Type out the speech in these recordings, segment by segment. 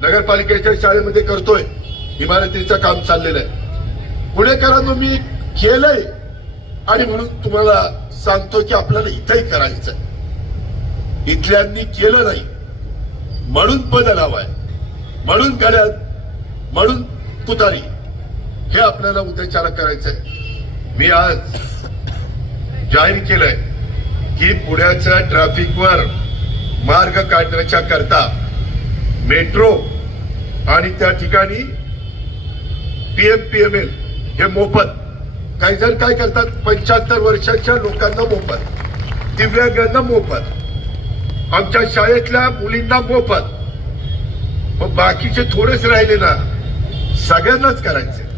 नगरपालिकेच्या शाळेमध्ये करतोय, इमारतीचं काम चाललेलं आहे. पुणेकरांनो मी केलंय आणि म्हणून तुम्हाला सांगतो की आपल्याला इथंही करायचंय. इथल्यांनी केलं नाही म्हणून बदल हवाय, म्हणून गड्यात, म्हणून तुतारी, हे आपल्याला उद्याच्याला करायचंय. मी आज जाहीर केलंय की पुण्याच्या ट्रॅफिकवर मार्ग काढण्याच्या करता मेट्रो आणि त्या ठिकाणी PMPML हे मोफत. काही जण काय करतात, 75 वर्षाच्या लोकांना मोफत, दिव्यांगांना मोफत, आमच्या शाळेतल्या मुलींना मोफत. मग बाकीचे थोडेच राहिले ना, सगळ्यांनाच करायचे.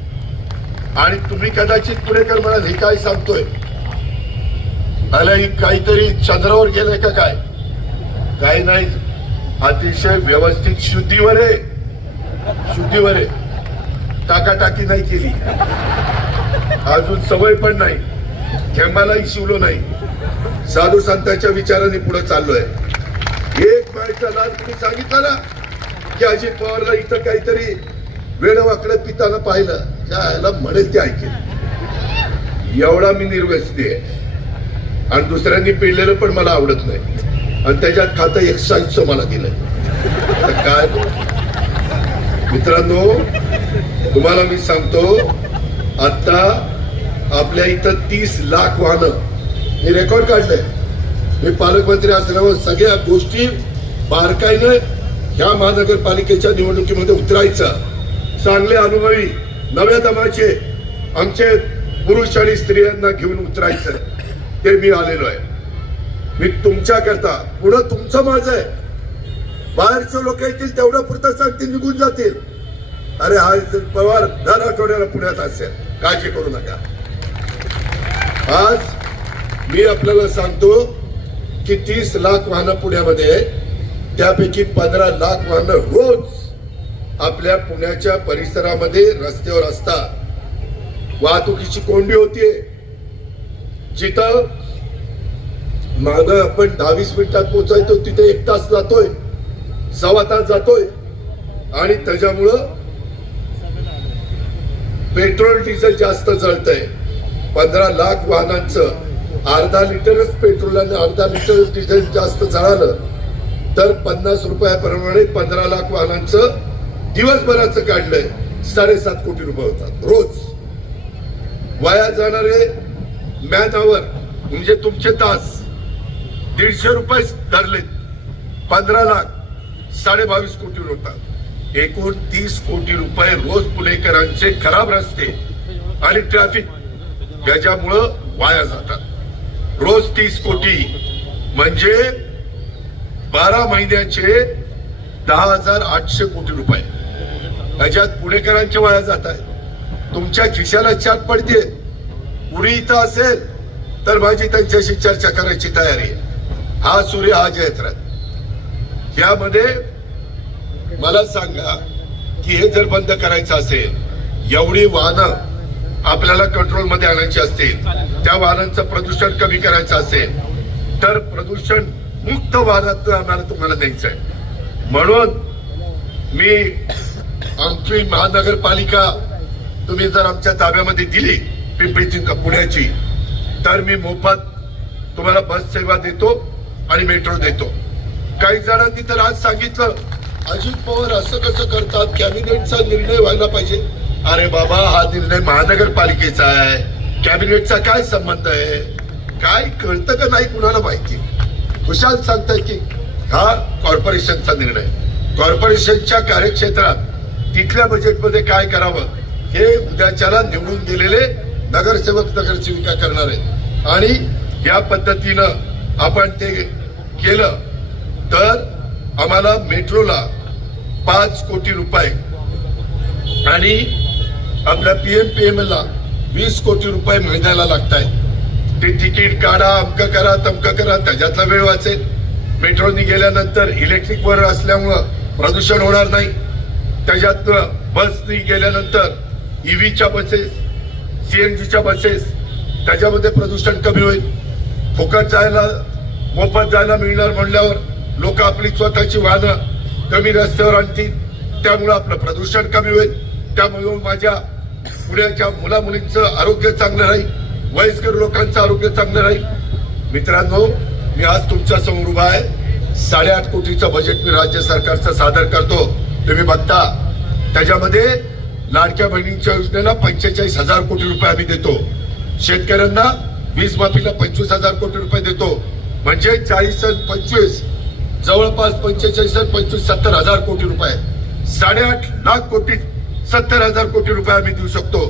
आणि तुम्ही कदाचित पुणेकर मला हे काय सांगतोय, आला काहीतरी चंद्रावर गेलंय का काय? काही नाही, अतिशय व्यवस्थित शुद्धीवर आहे, शुद्धीवर आहे. टाकाटाकी नाही केली, अजून सवय पण नाही, थेंबालाही शिवलो नाही. साधू संतांच्या विचाराने पुढे चाललोय. एक मायचा लाल तुम्ही सांगितलं ना की अजित पवारला इथं काहीतरी वेडवाकडे पिताना पाहिलं, त्याला म्हणेल ते ऐकेल, एवढा मी निर्व्यसनी आहे. आणि दुसऱ्यांनी पिळलेलं पण मला आवडत नाही, आणि त्याच्यात खातं एक्साईजचं मला दिलंय. काय मित्रांनो, तुम्हाला मी सांगतो, आता आपल्या इथं 30 लाख वाहनं, मी रेकॉर्ड काढलंय. मी पालकमंत्री असल्यावर सगळ्या गोष्टी बारकाईने ह्या महानगरपालिकेच्या निवडणुकीमध्ये उतरायचं. चांगले अनुभवी नव्या दमाचे आमचे पुरुष आणि स्त्रियांना घेऊन उतरायचं, ते मी आलेलो आहे. मी तुमच्या करता, पुढं तुमचं माझं आहे. बाहेरचे लोक येतील तेवढं पुरतं सांगतील, निघून जातील. अरे हा पवार दर आठवड्याला पुण्यात असेल, काळजी करू नका. आज मी आपल्याला सांगतो की 30 लाख वाहनं पुण्यामध्ये, त्यापैकी 15 लाख वाहनं रोज आपल्या पुण्याच्या परिसरामध्ये रस्त्यावर असतात. वाहतुकीची कोंडी होतीये. जिथं माग आपण 20 मिनिटात पोहोचायचो तिथे 1 तास जातोय, सव्वा तास जातोय. आणि त्याच्यामुळं पेट्रोल डिझेल जास्त जळतंय. 15 लाख वाहनांचं अर्धा लिटरच पेट्रोल आणि अर्धा लिटर डिझेल जास्त जळालं तर 50 रुपयाप्रमाणे 15 लाख वाहनांचं दिवसभराचं काढलंय 7.5 कोटी रुपये होतात रोज. वाया जाणारे मॅन आवर म्हणजे तुमचे तास 150 रुपये धरलेत, 15 लाख 22.5 कोटी होतात. एकूण 30 कोटी रुपये रोज पुणेकरांचे खराब रस्ते आणि ट्रॅफिक याच्यामुळं वाया जातात. रोज 30 कोटी म्हणजे 12 महिन्याचे 10,800 कोटी रुपये याच्यात पुणेकरांचे वाया जात आहे. तुमच्या खिशाला चाट पडते. पुरी इथं असेल तर माझी त्यांच्याशी चर्चा करायची तयारी आहे. हा सूर्य हा जयत्रथ. यामध्ये मला सांगा की हे जर बंद करायचं असेल, एवढी वाहनं आपल्याला कंट्रोलमध्ये आणायची असतील, त्या वाहनांचं प्रदूषण कमी करायचं असेल तर प्रदूषण मुक्त वाहनात आम्हाला तुम्हाला द्यायचं आहे. म्हणून मी आमची महानगरपालिका तुम्ही जर आमच्या ताब्यामध्ये दिली पिंपरीची पुण्याची, तर मी मोफत तुम्हाला बस सेवा देतो आणि मेट्रो देतो. काही जणांनी तर आज सांगितलं अजित पवार असं कसं करतात, कॅबिनेटचा निर्णय व्हायला पाहिजे. अरे बाबा, हा निर्णय महानगरपालिकेचा आहे, कॅबिनेटचा काय संबंध आहे? काय कळतं का नाही कुणाला माहिती. खुशाल सांगताय की हा कॉर्पोरेशनचा निर्णय. कॉर्पोरेशनच्या कार्यक्षेत्रात तिथल्या बजेटमध्ये काय करावं हे उद्याच्याला निवडून दिलेले नगरसेवक नगरसेविका करणार आहेत. आणि या पद्धतीनं आपण ते केलं तर आम्हाला मेट्रोला 5 कोटी रुपये आणि आपल्या PMPML ला 20 कोटी रुपये महिन्याला लागतायत. ते तिकीट काढा, अमकं करा, तमकं करा, त्याच्यातला वेळ वाचेल. मेट्रोनी गेल्यानंतर इलेक्ट्रिक वर असल्यामुळं प्रदूषण होणार नाही. त्याच्यातनं बसनी गेल्यानंतर EVच्या बसेस, CNGच्या बसेस, त्याच्यामध्ये प्रदूषण कमी होईल. फुकट जायला, मोफत जायला मिळणार म्हणल्यावर लोक आपली स्वतःची वाहनं कमी रस्त्यावर आणतील. त्यामुळे आपलं प्रदूषण कमी होईल, त्यामुळे माझ्या पुण्याच्या मुला मुलींचं आरोग्य चांगलं राहील, वयस्कर लोकांचं आरोग्य चांगलं राहील. मित्रांनो, मी आज तुमच्या समोर उभा आहे. 8.5 कोटीचं बजेट मी राज्य सरकारचं सादर करतो. तुम्ही बघता त्याच्यामध्ये लाडक्या बहिणींच्या योजनेला 45,000 कोटी रुपये आम्ही देतो. शेतकऱ्यांना वीज माफीला 25,000 कोटी रुपये देतो. म्हणजे 40 आणि 25 जवळपास 45 आणि 25 70,000 कोटी रुपये, 8.5 लाख कोटी 70,000 कोटी रुपये आम्ही देऊ शकतो.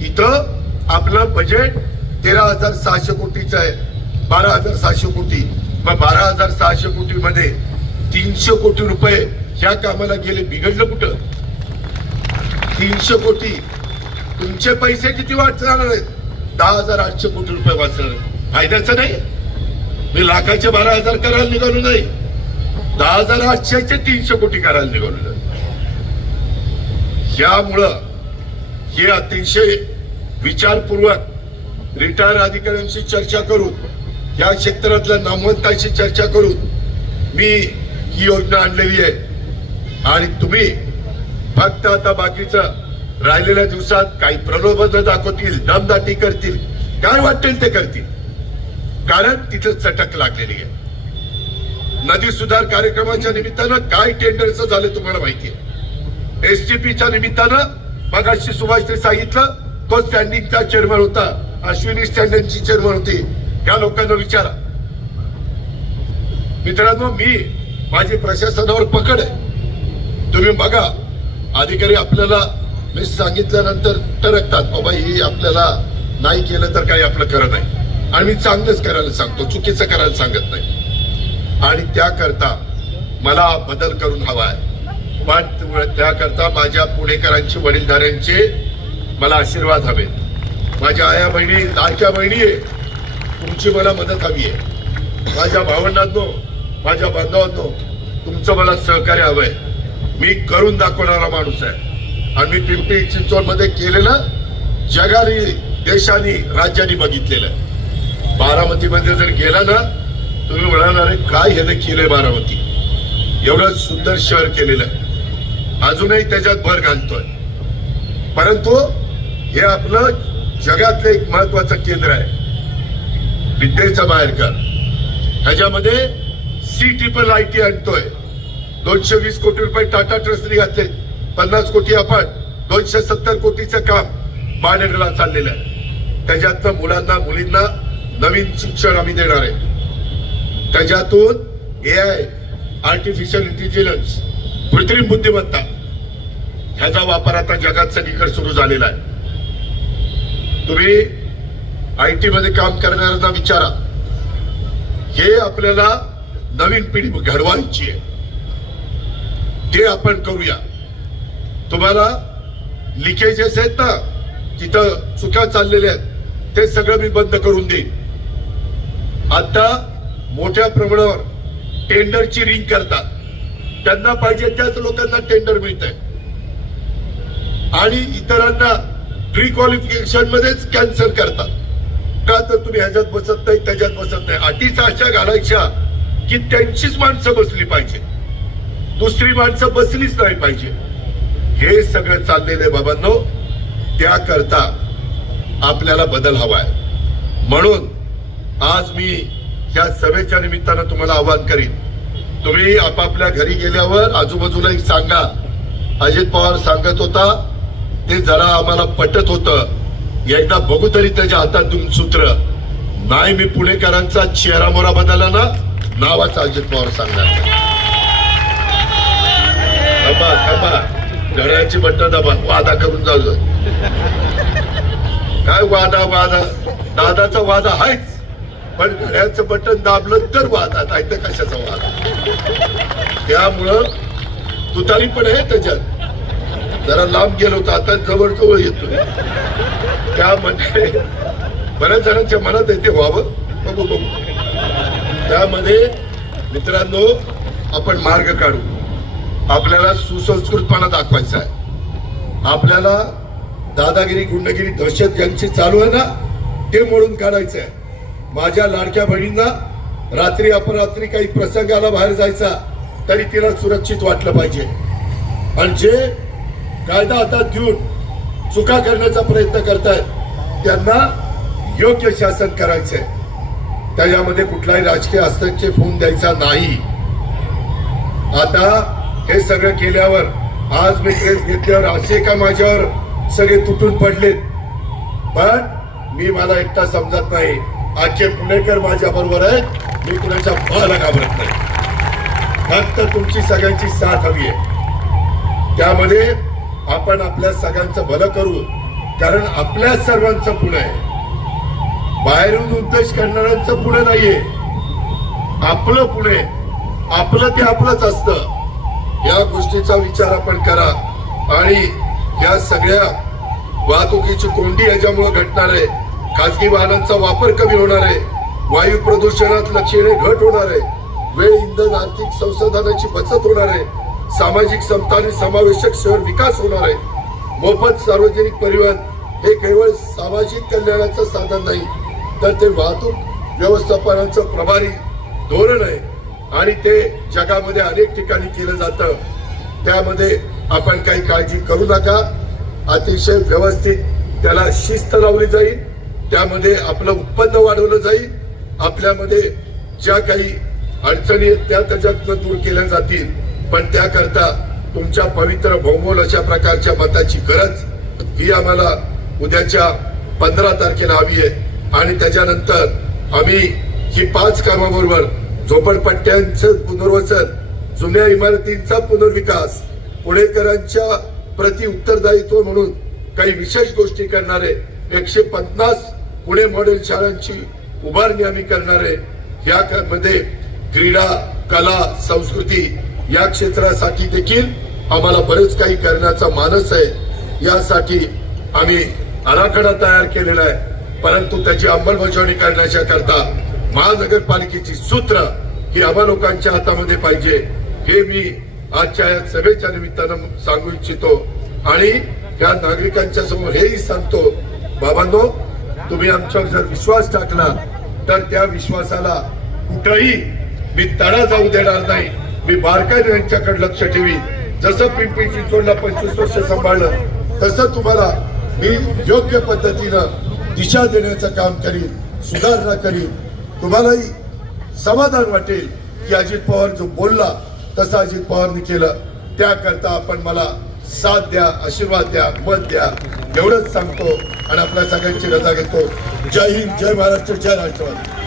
इथं आपलं बजेट 13,600 कोटीचं आहे, 12,600 कोटी. मग 12,600 कोटी मध्ये 300 कोटी रुपये ह्या कामाला गेले. बिघडलं कुठं? 300 कोटी तुमचे पैसे किती वाचणार आहेत? 10,800 कोटी रुपये वाचणार. फायद्याचं नाही. मी लाखाचे 12,000 करायला निघालो नाही, 10,800चे 300 कोटी करायला निघालो नाही. यामुळं हे अतिशय विचारपूर्वक रिटायर अधिकाऱ्यांशी चर्चा करून, या क्षेत्रातल्या नामवंतांशी चर्चा करून मी ही योजना आणलेली आहे. आणि तुम्ही फक्त आता बाकीचं राहिलेल्या दिवसात काही प्रलोभन दाखवतील, दमदाटी करतील, काय वाटेल ते करतील, कारण तिथं चटक लागलेली आहे. नदी सुधार कार्यक्रमाच्या निमित्तानं काय टेंडरचं झालं तुम्हाला माहितीये. एसटीपीच्या निमित्तानं मगाशी सुभाषने सांगितलं, तो स्टँडिंगचा चेअरमन होता, अश्विनी स्टँडिंगची चेअरमन होती. या लोकांना विचारा. मित्रांनो, मी माझी प्रशासनावर पकड आहे. तुम्ही बघा, अधिकारी आपल्याला मी सांगितल्यानंतर टरकतात, बाबा ही आपल्याला नाही केलं तर काही आपलं खरं नाही. आणि मी चांगलंच करायला सांगतो, चुकीचं करायला सांगत नाही. आणि त्याकरता मला बदल करून हवा आहे. पण त्याकरता माझ्या पुणेकरांची, वडीलधाऱ्यांचे मला आशीर्वाद हवे. माझ्या आया बहिणी, लाडक्या बहिणी आहे, तुमची मला मदत हवी आहे. माझ्या भावंडांनो, माझ्या बांधवांनो, तुमचं मला सहकार्य हवंय. मी करून दाखवणारा माणूस आहे. आणि मी पिंपरी चिंचवडमध्ये केलेलं जगाने, देशाने, राज्याने बघितलेलं. बारामतीमध्ये जर गेला ना, तुम्ही म्हणाल अरे काय ह्याने केलंय बारामती, एवढं सुंदर शहर केलेलं आहे. अजूनही त्याच्यात भर घालतोय. परंतु हे आपलं जगातलं एक महत्वाचं केंद्र आहे. विद्येचा बाहेरकर ह्याच्यामध्ये CIIT आणतोय. 220 कोटी रुपये टाटा ट्रस्टने घातले, 50 कोटी आपण, 270 कोटीचं काम बाणेरला चाललेलं आहे. त्याच्यातनं मुलांना, मुलींना नवीन शिक्षण आम्ही देणार आहे. त्याच्यातून AI, आर्टिफिशियल इंटेलिजन्स, कृत्रिम बुद्धिमत्ता, ह्याचा वापर आता जगात सगळीकडे सुरू झालेला आहे. तुम्ही IT मध्ये काम करणाऱ्यांना विचारा, हे आपल्याला नवीन पिढी घडवायची आहे, ते आपण करूया. तुम्हाला लिकेजेस आहेत ना, तिथं चुका चाललेल्या आहेत, ते सगळं मी बंद करून देईन. आता मोठ्या प्रमाणावर टेंडरची रिंग करतात. त्यांना पाहिजे त्याच लोकांना टेंडर मिळत आहे. आणि इतरांना प्री क्वालिफिकेशन मध्येच कॅन्सल करतात. का तर तुम्ही ह्याच्यात बसत नाही, त्याच्यात बसत नाही. अटीच अशा घालायच्या की त्यांचीच माणसं बसली पाहिजे, दुसरी माणसं बसलीच नाही पाहिजे. हे सगळं चाललेलं बाबांनो. त्याकरता आपल्याला बदल हवा आहे. म्हणून आज मी या सभेच्या निमित्तानं तुम्हाला आवाहन करीन, तुम्ही आपापल्या घरी गेल्यावर आजूबाजूला एक सांगा. अजित पवार सांगत होता ते जरा आम्हाला पटत होतं, एकदा बघू तरी त्याच्या हातात देऊन सूत्र नाही. मी पुणेकरांचा चेहरा मोरा बदलला ना, नावाचा अजित पवार सांगणार. थांबा थांबा, घड्याळाची बटन दाबा, वादा करून जाऊ. काय वादा, वादा दादाचा वादा आहेच, पण घड्याळाचं बटन दाबलं तर वादा, नाही तर कशाचा वादा. त्यामुळं तुतारी पण आहे त्याच्यात. जरा लांब गेलो होतो, आता जवळ जवळ येतोय. त्यामध्ये बऱ्याच जणांच्या मनात येते व्हावं, बघू बघू. त्यामध्ये मित्रांनो आपण मार्ग काढू. आपल्याला सुसंस्कृतपणा दाखवायचा आहे. आपल्याला दादागिरी, गुंडगिरी, दहशत ज्यांची चालू आहे ना, ते मोडून काढायचं आहे. माझ्या लाडक्या बहिणींना रात्री अपरात्री काही प्रसंगाला बाहेर जायचा तरी तिला सुरक्षित वाटलं पाहिजे. आणि जे कायदा हातात घेऊन चुका करण्याचा प्रयत्न करतायत त्यांना योग्य शासन करायचंय. त्याच्यामध्ये कुठलाही राजकीय हस्तक्षेप होऊन द्यायचा नाही. आता हे सगळं केल्यावर आज मी प्रेस घेतल्यावर असे का माझ्यावर सगळे तुटून पडलेत, पण मी मला एकटा समजत नाही. आजचे पुणेकर माझ्या बरोबर आहेत. मी कुणाच्या भावाला घाबरत नाही. फक्त तुमची सगळ्यांची साथ हवी आहे. त्यामध्ये आपण आपल्या सगळ्यांचं भलं करू, कारण आपल्या सर्वांचं पुणे आहे. बाहेरून उद्देश करणाऱ्यांचं पुणे नाहीये, आपलं पुणे. आपलं ते आपलंच असतं. या गोष्टीचा विचार आपण करा. आणि या सगळ्या वाहतुकीची कोंडी याच्यामुळे घटणार आहे. खासगी वाहनांचा वापर कमी होणार आहे. वायू प्रदूषणात लक्षणीय घट होणार आहे. वेळ, इंधन, आर्थिक संसाधनाची बचत होणार आहे. सामाजिक समता आणि समावेशक शहर विकास होणार आहे. मोफत सार्वजनिक परिवहन हे केवळ सामाजिक कल्याणाचं साधन नाही, तर ते वाहतूक व्यवस्थापनाचं प्रभारी धोरण आहे. आणि ते जगामध्ये अनेक ठिकाणी केलं जातं. त्यामध्ये आपण काही काळजी करू नका. अतिशय व्यवस्थित त्याला शिस्त लावली जाईल. त्यामध्ये आपलं उत्पन्न वाढवलं जाईल. आपल्यामध्ये ज्या काही अडचणी आहेत त्या त्याच्यातनं दूर केल्या जातील. पण त्याकरता तुमच्या पवित्र बहुमोल अशा प्रकारच्या मताची गरज ही आम्हाला उद्याच्या 15 तारखेला हवी आहे. आणि त्याच्यानंतर आम्ही ही 5 कामाबरोबर झोपडपट्ट्यांचं पुनर्वसन, जुन्या इमारतींचा पुनर्विकास, पुणेकरांच्या प्रति उत्तरदायित्व म्हणून काही विशेष गोष्टी करणारे 150 पुणे मॉडेल शाळांची उभारणी आम्ही करणार आहे. यामध्ये क्रीडा, कला, संस्कृती या क्षेत्रासाठी देखील आम्हाला बरेच काही करण्याचा मानस आहे. यासाठी आम्ही आराखडा तयार केलेला आहे. परंतु त्याची अंमलबजावणी करण्याच्या करता महानगरपालिकेची सूत्र ही आम्हा लोकांच्या हातामध्ये पाहिजे. हे मी आजच्या या सभेच्या निमित्तानं सांगू इच्छितो. आणि या नागरिकांच्या समोर हेही सांगतो, बाबांनो, तुम्ही आमच्यावर जर विश्वास टाकला तर त्या विश्वासाला कुठंही मी तडा जाऊ देणार नाही. मी बारकाईने यांच्याकडे लक्ष ठेवी. जसं पिंपरी चिंचवडला 25 वर्ष सांभाळलं तसं तुम्हाला मी योग्य पद्धतीनं दिशा देण्याचं काम करीन, सुधारणा करीन. तुम्हालाही समाधान वाटेल की अजित पवार जो बोलला तसं अजित पवारनी केलं. त्याकरता आपण मला साथ द्या, आशीर्वाद द्या, मत द्या, एवढंच सांगतो आणि आपल्या सगळ्यांची रजा घेतो. जय हिंद, जय महाराष्ट्र, जय राष्ट्रवादी.